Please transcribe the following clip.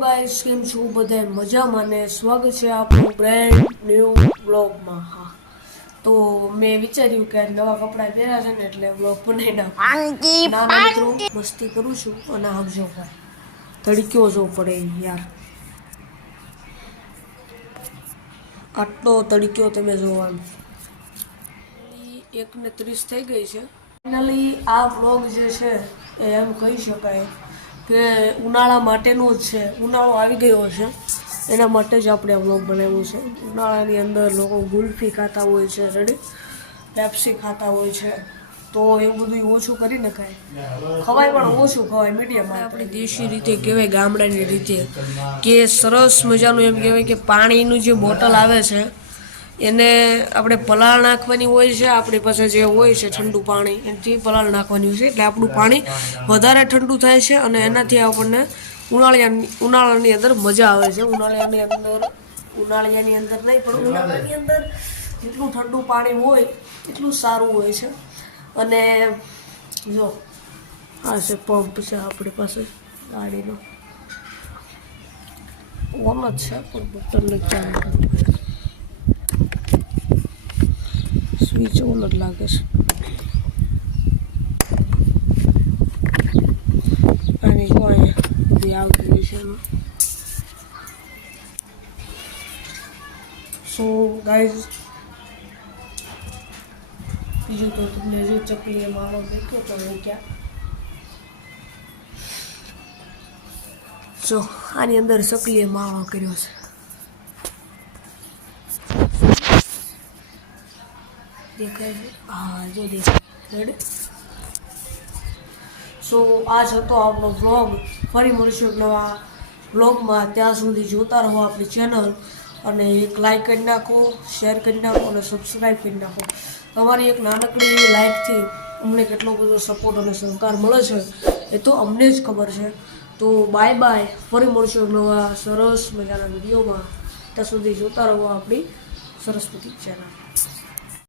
Guys, કેમ છો બધા? મજામાં ને સ્વાગત છે આપણું બ્રેન્ડ ન્યૂ બ્લોગમાં. હા, તો મેં વિચાર્યું કે નવા કપડાં પહેર્યા છે ને એટલે બ્લોગ બનાવી નાખું. નાના મિત્રો મસ્તી કરું છું અને આવજો ભાઈ, તડક્યો જો પડે યાર, આટલો તડક્યો તમે જોવાનું. 1:30 થઈ ગઈ છે. ફાઇનલી આ બ્લોગ જે છે એ એમ કહી શકાય કે ઉનાળા માટેનો જ છે. ઉનાળો આવી ગયો છે એના માટે જ આપણે આ બ્લોગ બનાવ્યો છે. ઉનાળાની અંદર લોકો ગુલ્ફી ખાતા હોય છે, રેડી, પેપ્સી ખાતા હોય છે, તો એવું બધું ઓછું કરી નખાય. ખવાય પણ ઓછું ખવાય, મીડિયમ. આપણી દેશી રીતે કહેવાય, ગામડાની રીતે કે સરસ મજાનું એમ કહેવાય કે પાણીનું જે બોટલ આવે છે એને આપણે પલાળ નાખવાની હોય છે. આપણી પાસે જે હોય છે ઠંડુ પાણી, એનાથી પલાળ નાખવાની હોય છે એટલે આપણું પાણી વધારે ઠંડુ થાય છે અને એનાથી આપણને ઉનાળાની અંદર મજા આવે છે. ઉનાળાની અંદર નહીં, પણ ઉનાળાની અંદર જેટલું ઠંડુ પાણી હોય એટલું સારું હોય છે. અને જો આ છે પંપ છે આપણી પાસે ગાડીનો, ઓન જ છે પણ બટન જ ચાલુ સ્વિચ ઓન જ લાગે છે. આની કોઈ બધી આવતી હોય છે એમાં. સો ગાઈઝ, બીજું તો તમને જો ચકલીએ માવો દેખ્યો તો હું ક્યાં જો આની અંદર ચકલીએ માવો કર્યો છે. દેખાય છે? હા, જો દેખાય. રેડી. સો આજ હતો આપણો વ્લોગ. ફરી મળીશું એક નવા વ્લોગમાં. ત્યાં સુધી જોતા રહો આપણી ચેનલ અને એક લાઈક કરી નાખો, શેર કરી નાખો અને સબસ્ક્રાઈબ કરી નાખો. તમારી એક નાનકડી એવી લાઈકથી અમને કેટલો બધો સપોર્ટ અને સહકાર મળે છે એ તો અમને જ ખબર છે. તો બાય બાય, ફરી મળીશું એક નવા સરસ મજાના વિડીયોમાં. ત્યાં સુધી જોતા રહો આપણી સરસ્વતી ચેનલ.